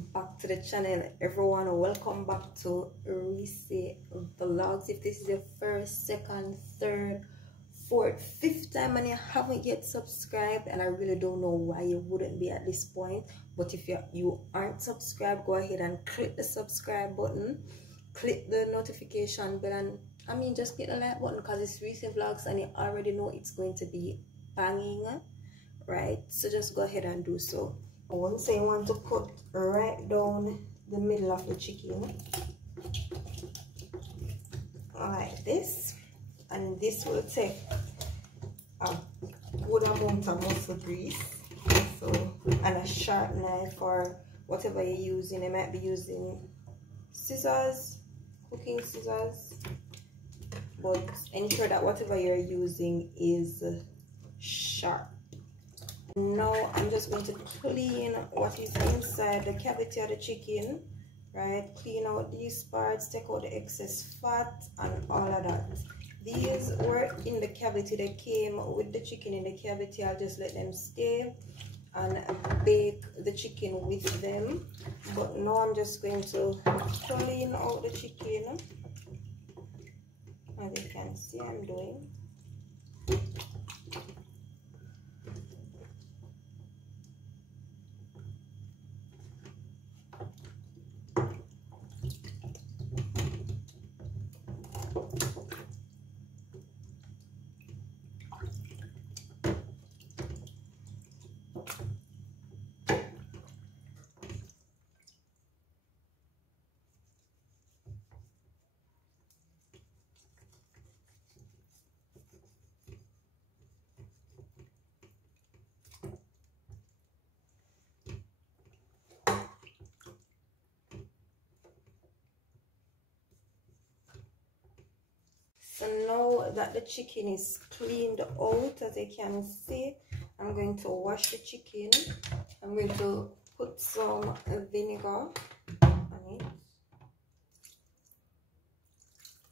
back to the channel, everyone. Welcome back to Reese Vlogs. If this is your first, second, third, fourth, fifth time and you haven't yet subscribed, and I really don't know why you wouldn't be at this point, but if you aren't subscribed, go ahead and click the subscribe button, click the notification bell, and just click the like button, because it's Reese Vlogs and you already know it's going to be banging, right? So just go ahead and do so. Once you want to put right down the middle of the chicken like this, and this will take a good amount of muscle grease, so, and a sharp knife or whatever you're using. You might be using scissors, cooking scissors, but ensure that whatever you're using is sharp. Now I'm just going to clean what is inside the cavity of the chicken, right? Clean out these parts, take out the excess fat and all of that. These were in the cavity, they came with the chicken in the cavity. I'll just let them stay and bake the chicken with them. But now I'm just going to clean out the chicken, as you can see I'm doing. So now that the chicken is cleaned out, as you can see, I'm going to wash the chicken. I'm going to put some vinegar on it.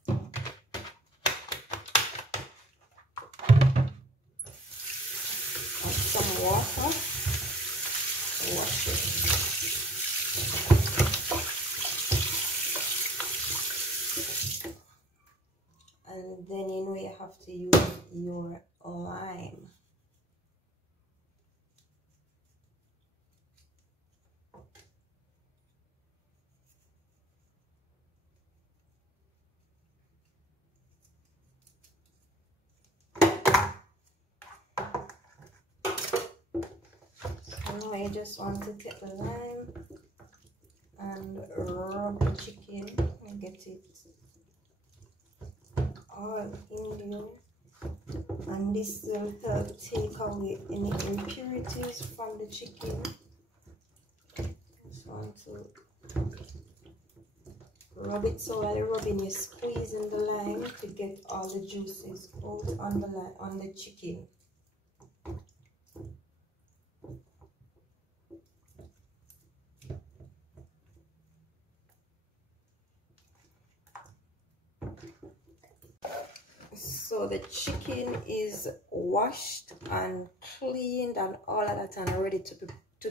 And some water. Wash it. And then you know you have to use your lime. So now I just want to take the lime and rub the chicken and get it all in there, and this will help take away any impurities from the chicken. Just want to rub it, so while you're rubbing, you're squeezing the lime to get all the juices out on the chicken. So the chicken is washed and cleaned and all of that and ready to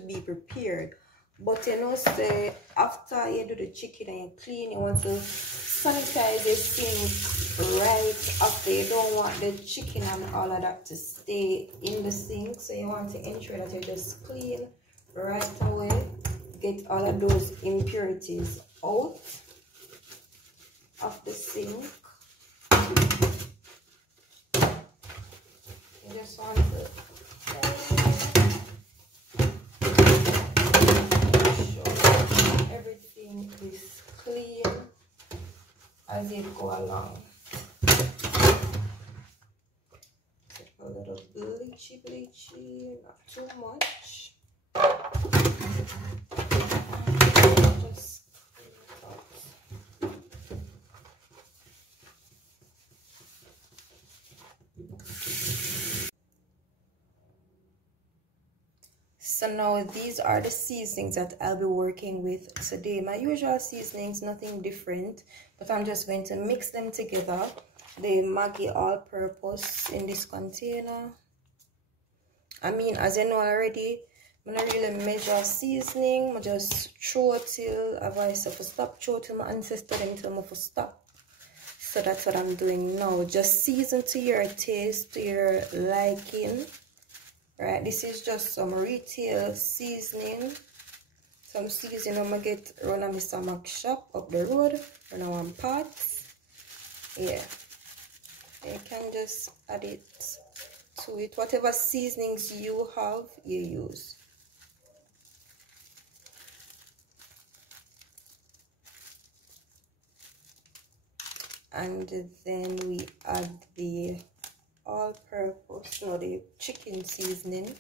be prepared. But you know, say after you do the chicken and you clean, you want to sanitize the sink right after. You don't want the chicken and all of that to stay in the sink, so you want to ensure that you just clean right away, get all of those impurities out of the sink. You just want to make sure everything is clean as you go along. Take a little bleachy, not too much. Just clean it out. So now these are the seasonings that I'll be working with today. My usual seasonings, nothing different, but I'm just going to mix them together. The Maggi all-purpose in this container. I mean, as you know already, I don't really measure seasoning. I just throw till I voice of stop, throw till my ancestor them tell me to stop. So that's what I'm doing now. Just season to your taste, to your liking. Right, this is just some retail seasoning. Some seasoning I'm gonna get run at Mr. Mac shop up the road. Run one pots. Yeah. You can just add it to it. Whatever seasonings you have, you use. And then we add the all-purpose, no, the chicken seasoning.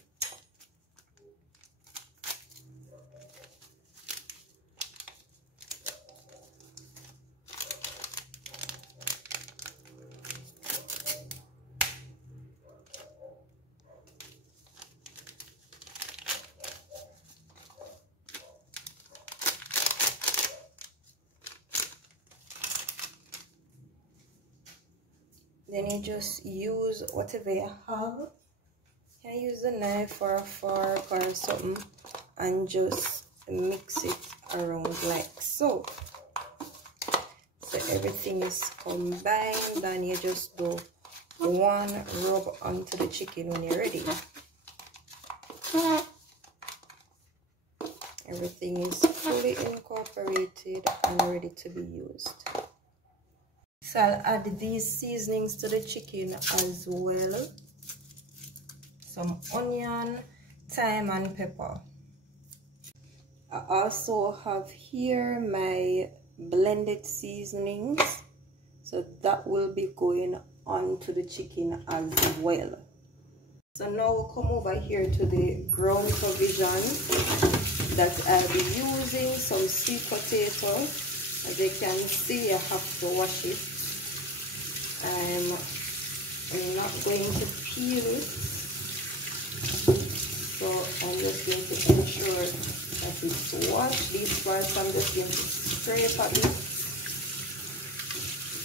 Then you just use whatever you have. You can use a knife or a fork or something and just mix it around like so. So everything is combined, and you just do one rub onto the chicken when you're ready. Everything is fully incorporated and ready to be used. So I'll add these seasonings to the chicken as well. Some onion, thyme and pepper. I also have here my blended seasonings. So that will be going on to the chicken as well. So now we'll come over here to the ground provision that I'll be using. Some sweet potato. As you can see, I have to wash it. I'm not going to peel it, so I'm just going to ensure that it's washed. These parts I'm just going to scrape at it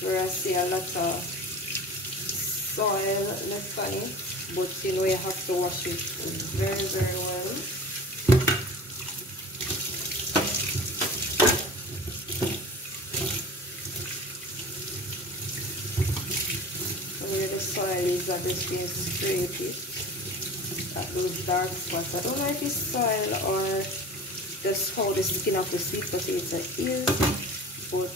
where I see a lot of soil left on it, but you know you have to wash it very, very well. Where the soil is, I'm just going to scrape it at those dark spots. I don't know if it's soil or just how the skin of the sweet potato is, but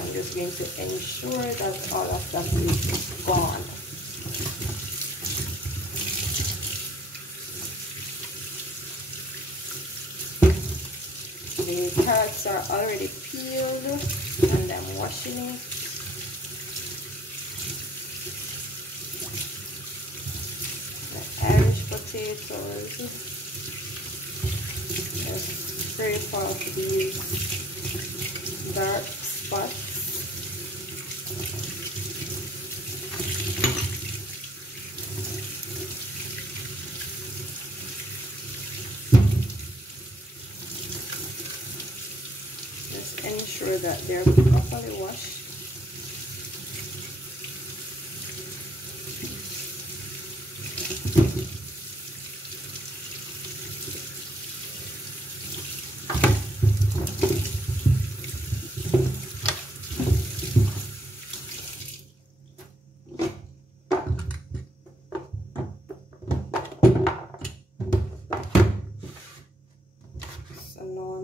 I'm just going to ensure that all of that is gone. The carrots are already peeled and I'm washing it. Irish potatoes, just scrape off these dark spots. Just ensure that they're properly washed.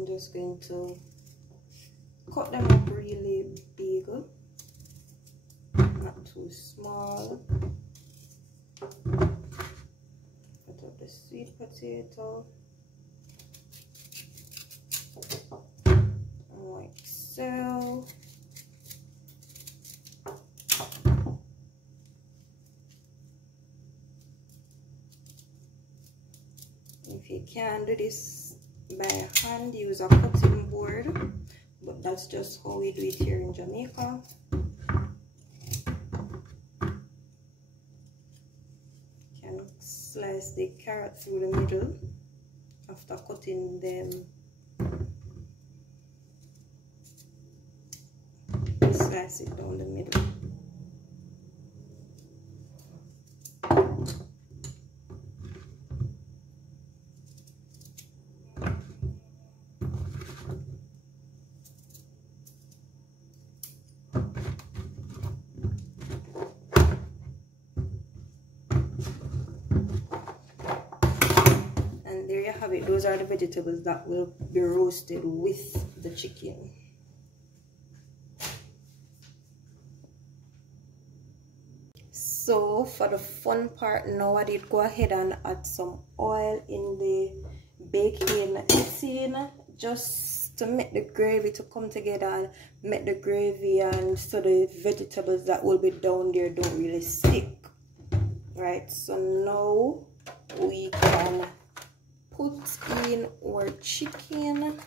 Just going to cut them up really big, not too small. Cut up the sweet potato like so. If you can do this by hand, use a cutting board, but that's just how we do it here in Jamaica. Can slice the carrot through the middle after cutting them. Slice it down the middle. have it. Those are the vegetables that will be roasted with the chicken. So for the fun part now, I did go ahead and add some oil in the baking tin, just to make the gravy to come together and make the gravy, and so the vegetables that will be down there don't really stick. Right, so now we can put in our chicken,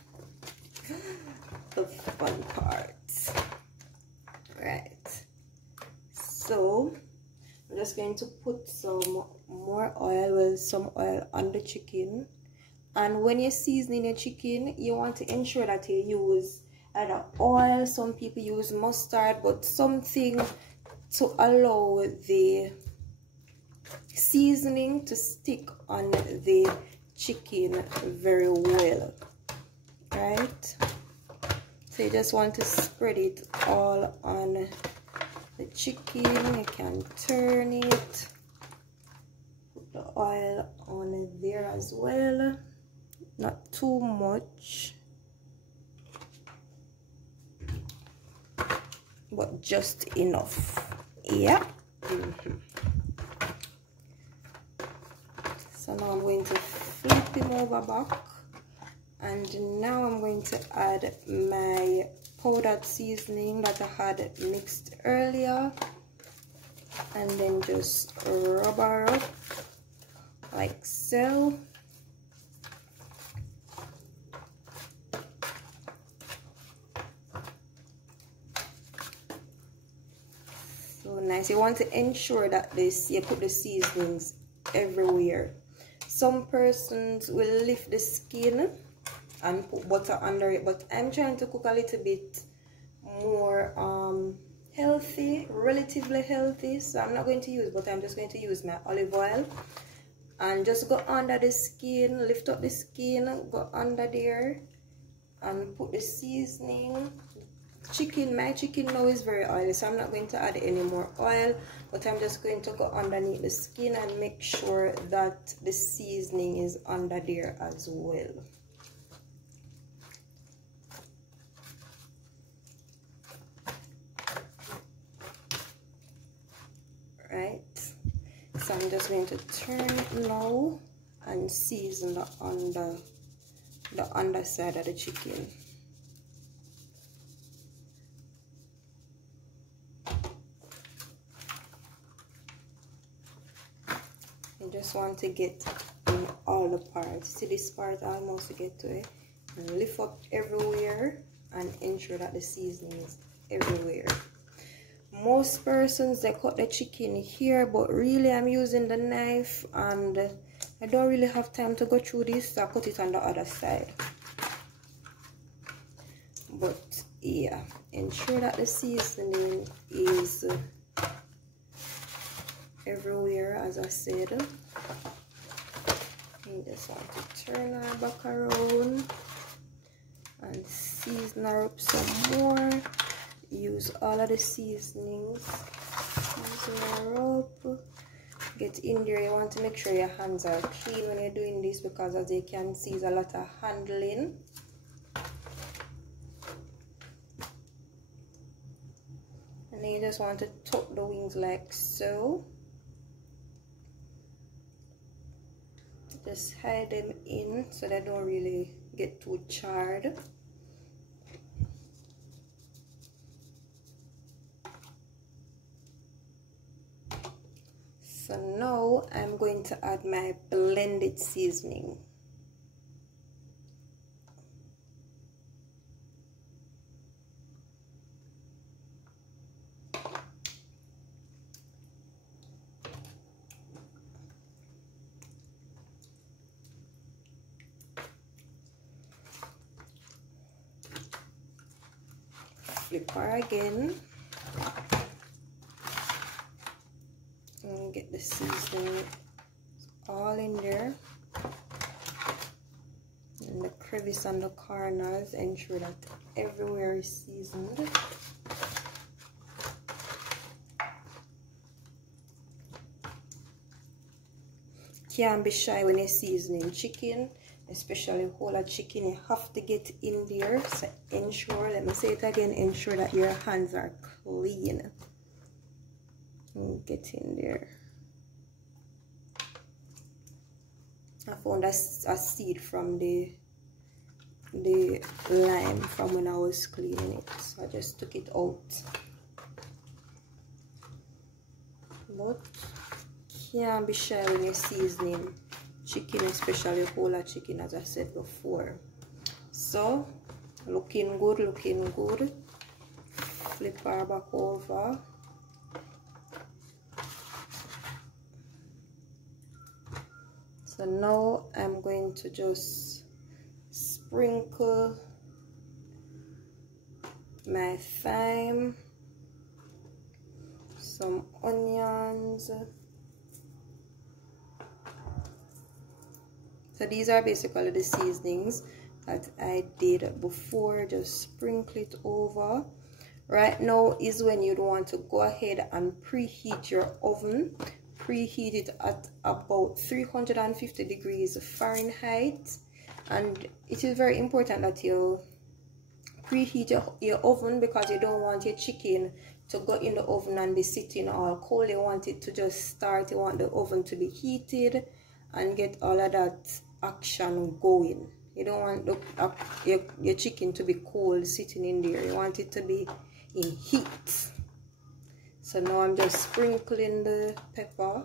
the fun part. Right, so I'm just going to put some more oil, with some oil on the chicken. And when you're seasoning your chicken, you want to ensure that you use either oil, some people use mustard, but something to allow the seasoning to stick on the chicken very well. Right, so you just want to spread it all on the chicken. You can turn it, put the oil on there as well, not too much, but just enough. Yeah. So now I'm going to flip him over back, and now I'm going to add my powdered seasoning that I had mixed earlier, and then just rub her up like so. So nice. You want to ensure that you put the seasonings everywhere. Some persons will lift the skin and put butter under it, but I'm trying to cook a little bit more healthy, relatively healthy, so I'm not going to use butter. I'm just going to use my olive oil and just go under the skin, lift up the skin, go under there and put the seasoning. My chicken now is very oily, so I'm not going to add any more oil, but I'm just going to go underneath the skin and make sure that the seasoning is under there as well. Right, so I'm just going to turn it now and season the underside of the chicken. You just want to get in all the parts. See this part, almost to get to it, and lift up everywhere and ensure that the seasoning is everywhere. Most persons, they cut the chicken here, but really I'm using the knife and I don't really have time to go through this, so I cut it on the other side. But yeah, ensure that the seasoning is everywhere, as I said. You just want to turn her back around and season her up some more. Use all of the seasonings, season her up, get in there. You want to make sure your hands are clean when you're doing this, because as you can see, there's a lot of handling. And then you just want to tuck the wings like so. Just hide them in so they don't really get too charred. So now I'm going to add my blended seasoning. Flip her again. And get the seasoning all in there, and the crevice on the corners, ensure that everywhere is seasoned. Can't be shy when you're seasoning chicken. especially whole chicken, you have to get in there. So ensure, let me say it again, ensure that your hands are clean. And get in there. I found a seed from the lime from when I was cleaning it, so I just took it out. But can't be shy when you're seasoning chicken, especially whole chicken, as I said before. So looking good, looking good. Flip her back over. So now I'm going to just sprinkle my thyme, some onions. So these are basically the seasonings that I did before. Just sprinkle it over. Right now is when you'd want to go ahead and preheat your oven. Preheat it at about 350 degrees Fahrenheit. And it is very important that you preheat your oven, because you don't want your chicken to go in the oven and be sitting all cold. You want it to just start. You want the oven to be heated and get all of that action going. You don't want your chicken to be cold sitting in there. You want it to be in heat. So now I'm just sprinkling the pepper,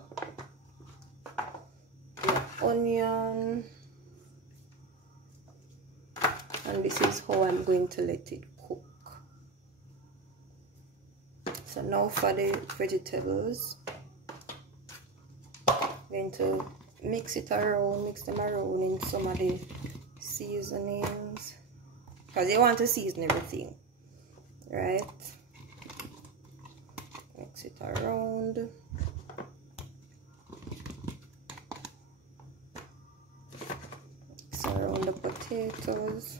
the onion, and this is how I'm going to let it cook. So now for the vegetables, I'm going to mix them around in some of the seasonings, because you want to season everything, right? Mix it around. Mix around the potatoes.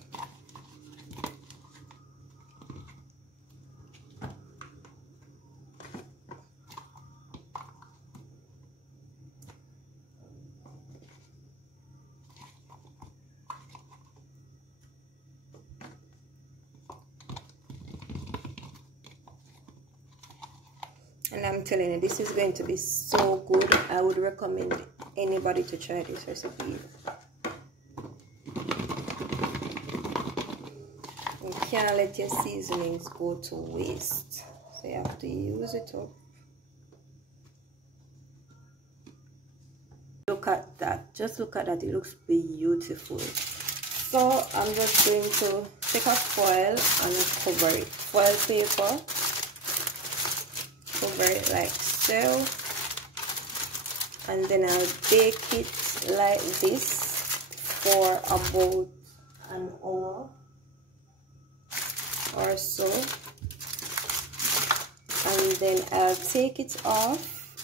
And I'm telling you, this is going to be so good. I would recommend anybody to try this recipe. You can't let your seasonings go to waste, so you have to use it up. Look at that, just look at that, it looks beautiful. So I'm just going to take a foil and cover it, foil paper. Cover it like so, and then I'll bake it like this for about an hour or so, and then I'll take it off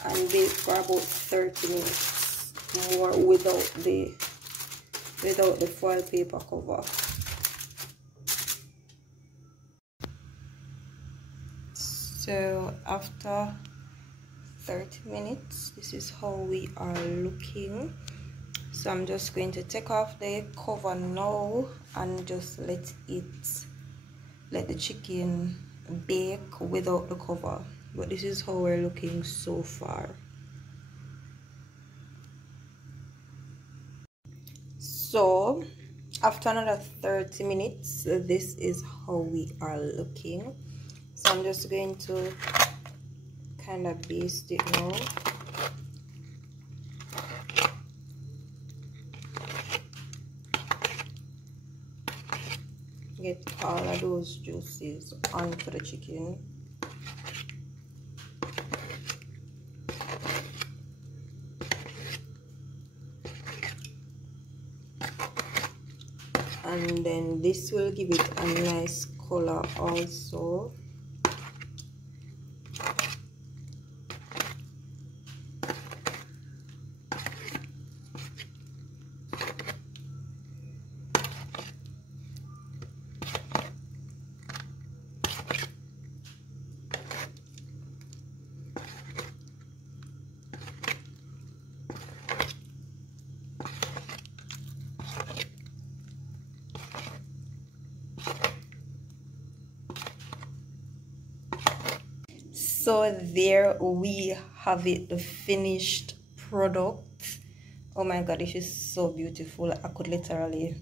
and bake for about 30 minutes more without the foil paper cover. So after 30 minutes, this is how we are looking. So I'm just going to take off the cover now and just let the chicken bake without the cover. But this is how we're looking so far. So after another 30 minutes, this is how we are looking. So I'm just going to kind of baste it now. Get all of those juices onto the chicken. And then this will give it a nice color also. So there we have it, the finished product. Oh my god, this is so beautiful. I could literally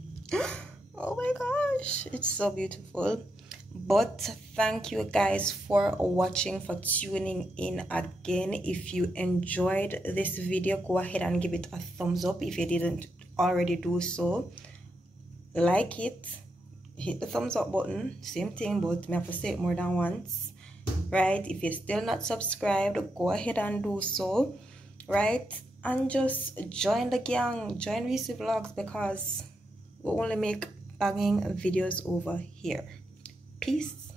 oh my gosh, it's so beautiful. But thank you guys for watching, for tuning in again. If you enjoyed this video, go ahead and give it a thumbs up. If you didn't already do so, like it, hit the thumbs up button, same thing, but I have to say it more than once, right? If you're still not subscribed, go ahead and do so, right? And just join the gang, join Reese Vlogs, because we only make banging videos over here. Peace.